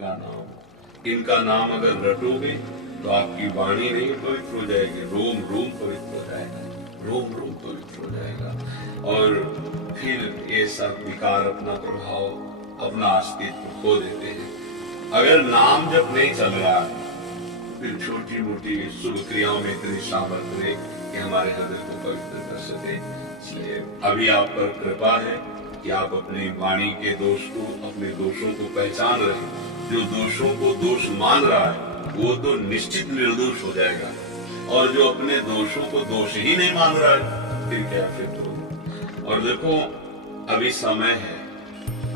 का नाम, इनका नाम अगर रटोगे तो आपकी वाणी नहीं पवित्र हो जाएगी, रोम रोम पवित्र हो जाएगा, रोम रोम पवित्र हो जाएगा। और फिर ये सब विकार अपना प्रभाव, अपना अस्तित्व खो देते हैं। अगर नाम जब नहीं चल रहा फिर छोटी मोटी शुभ क्रियाओं में इतनी सामर्थ्य नहीं कि हमारे हृदय को पवित्र कर सके। इसलिए अभी आप पर कृपा है कि आप अपनी वाणी के दोष को, अपने दोषों को पहचान रहे हैं। जो दोषों को दोष मान रहा है वो तो निश्चित निर्दोष हो जाएगा, और जो अपने दोषों को दोष ही नहीं मान रहा है फिर क्या, फिर तो। और देखो अभी समय है,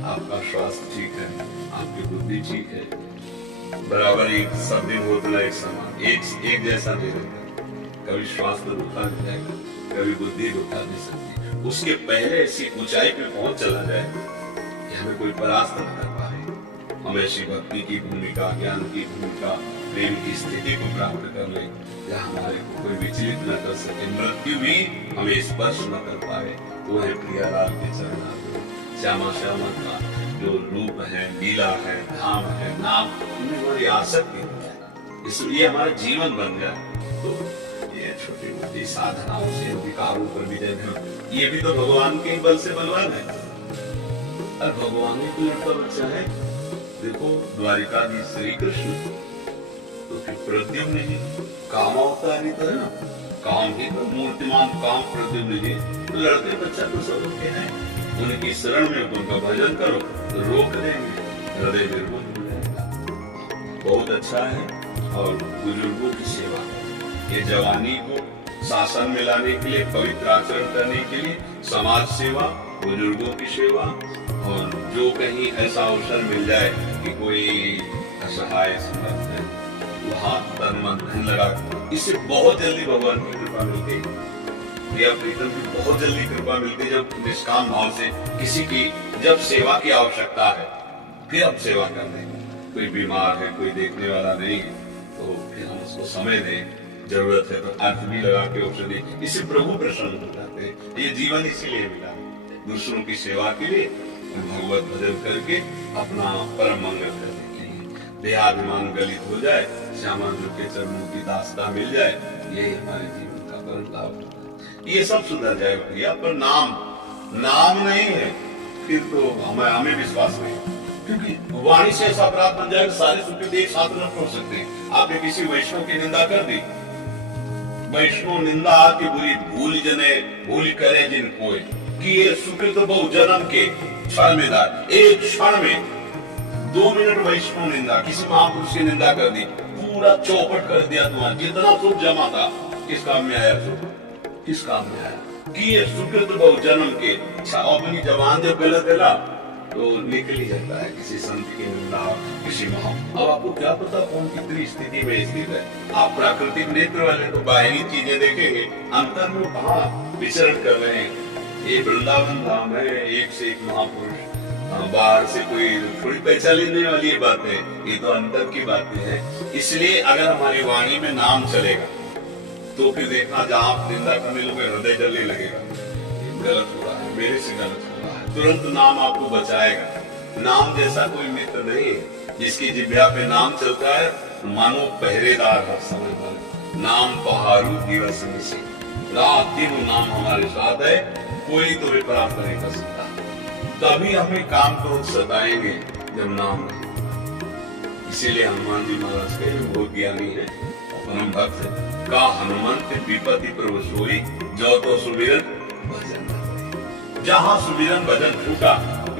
आपका स्वास्थ्य ठीक है, आपकी बुद्धि ठीक है, बराबर एक सब दिन होता एक समान, एक जैसा नहीं रहता। कभी स्वास्थ्य रुका नहीं जाएगा, कभी बुद्धि रुका नहीं सकती। उसके पहले ऐसी ऊंचाई पे पहुंच चला जाए कि हमें कोई परास्त न कर पाए। हम ऐसी भक्ति की भूमिका, ज्ञान की भूमिका, प्रेम की स्थिति को प्राप्त कर ले या हमारे को कोई विचलित न कर सके, मृत्यु भी हमें स्पर्श न कर पाए। वो है प्रियालाल के चरण, श्यामा श्यामा का जो रूप है, लीला है, धाम है, नाम, उनमें हमारी आसक्ति हो जाए, इसलिए हमारा जीवन बन जाए। तो ये छोटी मोटी साधनाओं से विकारों पर विजय है, ये भी तो भगवान के बल से बलवान है। और भगवान ही तो लड़का बच्चा है। देखो द्वारिकाधीश श्री कृष्ण तो फिर प्रद्युम्न जी काम अवतारी था ना, काम ही तो मूर्तिमान काम प्रद्युम्न जी, तो लड़के बच्चा तो सब के हैं। उनकी शरण में उनका भजन करो तो रोक देंगे, हृदय निर्मल हो जाएगा। बहुत अच्छा है। और बुजुर्गों की सेवा, ये जवानी को शासन में लाने के लिए, पवित्र आचरण करने के लिए समाज सेवा, बुजुर्गों की सेवा, और जो कहीं ऐसा अवसर मिल जाए कि कोई असहाय समर्थ है, वहां तन मन धन लगा, इससे बहुत जल्दी भगवान की कृपा मिलती है। प्रिया प्रीतम की बहुत जल्दी कृपा मिलती है। जब निष्काम भाव से किसी की जब सेवा की आवश्यकता है फिर हम सेवा कर दें। कोई बीमार है, कोई देखने वाला नहीं है, तो फिर हम उसको समय दें, जरूरत है तो अर्थ भी लगा के औषधि, इससे प्रभु प्रसन्न हो जाते हैं। ये जीवन इसीलिए मिला है, दूसरों की सेवा के लिए, भगवत भजन करके अपना परम मंगल करने के लिए। देहाभिमान गलित हो जाए, श्यामा के चरणों की दास्ता मिल जाए, ये हमारे जीवन का परम लाभ होता है। ये सब सुधर जाएगा भैया, पर नाम नहीं है फिर तो हमें विश्वास नहीं, क्योंकि वाणी से ऐसा अपराध बन जाएगा, सारे सुकृत एक साथ नष्ट हो सकते हैं। आपने किसी वैष्णव की निंदा कर दी, वैष्णव निंदा आती बुरी, भूल जने भूल करे जिन कोई, कि ये सुकृत बहु जन्म के क्षण में था, एक क्षण में 2 मिनट वैष्णव निंदा, किसी महापुरुष की निंदा कर दी, पूरा चौपट कर दिया तुम्हारा जितना सुख जमा था। किस काम में आया सुख, किस काम में आया कि ये सुकृत बहु जन्म के, अपनी जबान जब गलत है ना तो निकल ही जाता है किसी संत की निंदा, किसी महा। अब आपको क्या पता कौन कितनी स्थिति में स्थित है। आप प्राकृतिक नेत्र वाले तो बाहरी चीजें देखेंगे, अंतर में कहाँ विचरण कर रहे हैं। ये वृंदावन धाम है, एक से एक महापुरुष, बाहर से कोई थोड़ी पहचान लेने वाली ये बात है, ये तो अंतर की बातें हैं। इसलिए अगर हमारी वाणी में नाम चलेगा तो फिर देखना जहां आप निंदा करने लोगे हृदय जलने लगेगा, गलत हो रहा है, मेरे से गलत हो रहा है, तुरंत नाम आपको बचाएगा। नाम जैसा कोई मित्र नहीं है। जिसकी जिह्वा पे नाम चलता है मानो पहरेदार हर समय पर। नाम पहाड़ू दिवस में से, रात दिन नाम हमारे साथ है, कोई तो प्राप्त नहीं कर सकता। तभी हमें काम क्रोध सताएंगे जब नाम नहीं। इसीलिए हनुमान जी महाराज के बहुत ज्ञानी है, परम भक्त है। का हनुमंत विपत्ति प्रभु सोई, जो तो सुमिरन भजन। जहां सुमिरन भजन छूटा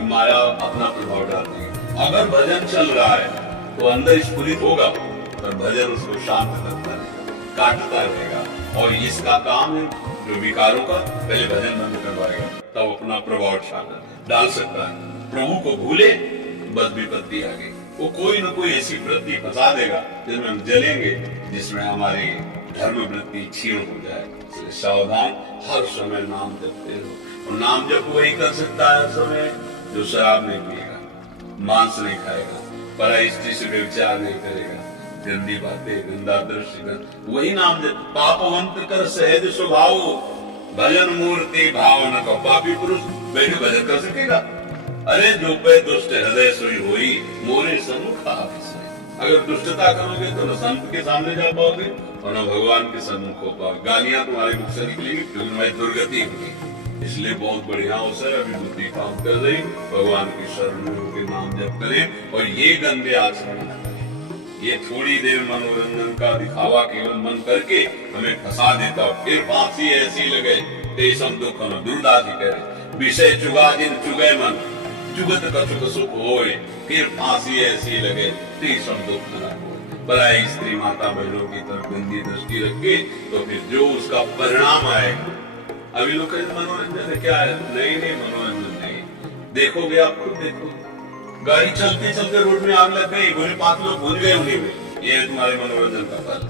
माया अपना प्रभाव डालती है। अगर भजन चल रहा है तो अंदर स्फुरित होगा, पर भजन उसको शांत करता रहेगा, काटता रहेगा। और इसका काम है जो विकारों का, पहले भजन बंद करवाएगा तब अपना प्रभाव डाल सकता है। प्रभु को भूले बस विपत्ति आ गई, वो कोई न कोई ऐसी वृत्ति फंसा देगा जिसमें हम जलेंगे, जिसमें हमारी धर्म वृत्ति क्षीण हो जाए। इसलिए सावधान, हर समय नाम जपते रहो। और नाम जप वही कर सकता है हर समय जो शराब नहीं पिएगा, मांस नहीं खाएगा, पराई स्त्री से व्यभिचार नहीं करेगा, गंदी बातें, गंदा दृश्य, वही नाम जप। पापवंत कर सहज स्वभाव, भजन मूर्ति भाव न को। पापी पुरुष बैठे भजन कर सकेगा? अरे जो पे दुष्ट हृदय सोई होई, मोरे सन्मुख आप सोई। अगर दुष्टता करोगे तो न संत के सामने जा पाओगे और न भगवान के सन्मुख हो पाओगे। गालियां तुम्हारे मुख से निकलेंगी, क्योंकि तुम्हारी दुर्गति होगी। इसलिए बहुत बढ़िया अवसर अभी बुद्धि काम कर रही, भगवान की शरण में होकर नाम जप करें और ये गंदे आचरण न करें। ये थोड़ी देर मनोरंजन का दिखावा केवल मन करके हमें फंसा देता, फिर फांसी ऐसी लगे तेसम दुख हम दुर्दासी करे, विषय चुगा जिन चुगे मन, जुगत कछुक सुख होए, फिर फांसी ऐसी लगे तेसम दुख न होए। पराई स्त्री माता बहनों की तरफ गंदी दृष्टि रखे तो फिर जो उसका परिणाम आएगा। अभी लोग कहते मनोरंजन है, क्या है? नहीं मनोरंजन नहीं। देखोगे आप खुद देखो, गाड़ी चलते चलते रोड में आग लग गई, भोले 5 लोग भूल गए उन्हीं में। ये है तुम्हारे मनोरंजन का फल।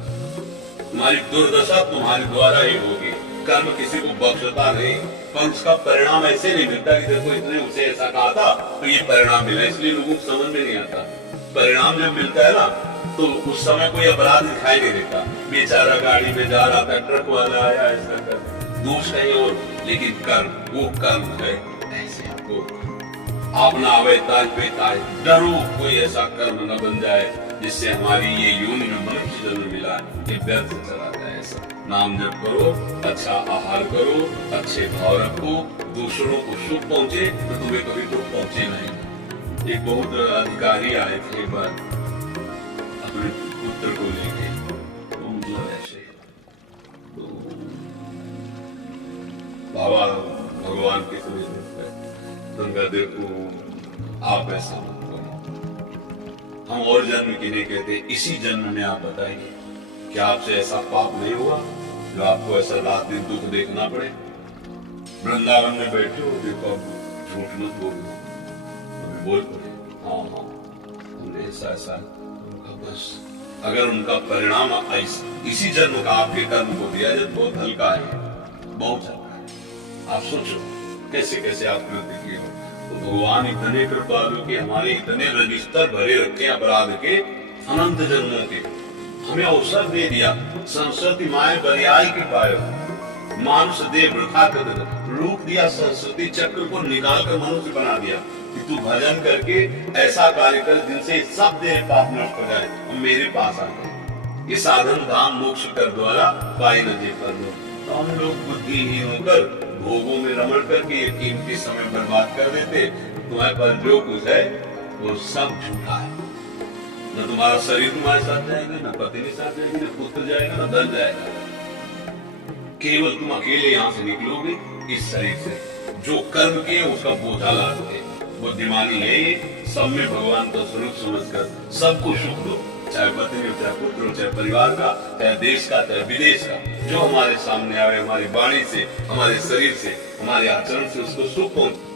तुम्हारी दुर्दशा तुम्हारे द्वारा ही होगी। कर्म किसी को बख्शता नहीं, पर उसका परिणाम ऐसे नहीं मिलता कि देखो इसने उसे ऐसा कहा था तो ये परिणाम मिला। इसलिए लोगों को समझ में नहीं आता। परिणाम जब मिलता है ना तो उस समय कोई अपराध दिखाई नहीं देता। बेचारा गाड़ी में जा रहा था, ट्रक वाला आया, ऐसा कर दोष कहीं और, लेकिन कर्म वो कर्म है ऐसे आपको आप ना आवे ताज पे ताज। डरो कोई ऐसा कर्म न बन जाए जिससे हमारी ये योनि में मनुष्य जन्म मिला ये व्यर्थ चला जाए। ऐसा नाम जप करो, अच्छा आहार करो, अच्छे भाव रखो, दूसरों को सुख पहुंचे तो तुम्हें कभी दुख पहुंचे नहीं। एक बहुत अधिकारी आए थे एक बार अपने पुत्र को लेके, तो मतलब ऐसे तो बाबा भगवान के समझ में तुमका देखो आप ऐसा मत करो, हम और जन्म की नहीं कहते, इसी जन्म में आप बताइए क्या आपसे ऐसा पाप नहीं हुआ जो आपको ऐसा रात दिन दुख देखना पड़े। वृंदावन में बैठे हो, देखो झूठ मत बोलो, बोल पड़े हाँ हमने ऐसा उनका बस। अगर उनका परिणाम इसी जन्म का आपके कर्म को दिया जाए बहुत हल्का है, बहुत हल्का है। आप सोचो कैसे कैसे आप कृत्य किए हो। तो भगवान इतने कृपालु के हमारे इतने रजिस्टर भरे रखे अपराध के अनंत जन्मों के, हमें अवसर दे दिया। सरस्वती माए बरियाई के पायो, मानुष दे वृथा कर रोक दिया। सरस्वती चक्र को निकाल कर मनुष्य बना दिया कि तू भजन करके ऐसा कार्य कर जिनसे सब देह पाप नष्ट हो जाए और मेरे पास आ गए। ये साधन धाम मोक्ष कर द्वारा पाई न जे पर लो। तो हम लोग बुद्धिहीन होकर भोगों में रमण करके ये कीमती समय बर्बाद कर देते। तुम्हारे पास जो कुछ है वो सब झूठा है। न तुम्हारा शरीर तुम्हारे साथ जाएगा, न पत्नी साथ जाएगी, न पुत्र जाएगा, न धन जाएगा। केवल तुम अकेले यहाँ से निकलोगे इस शरीर से। जो कर्म किए उसका बोझा लादोगे। बुद्धिमानी है ये, सब में भगवान का स्वरूप समझकर सबको सुख दो, चाहे पत्नी हो, चाहे पुत्र हो, चाहे परिवार का, चाहे देश का, चाहे विदेश का। जो हमारे सामने आए हमारी वाणी से, हमारे शरीर से, हमारे आचरण से उसको सुख पहुंचे।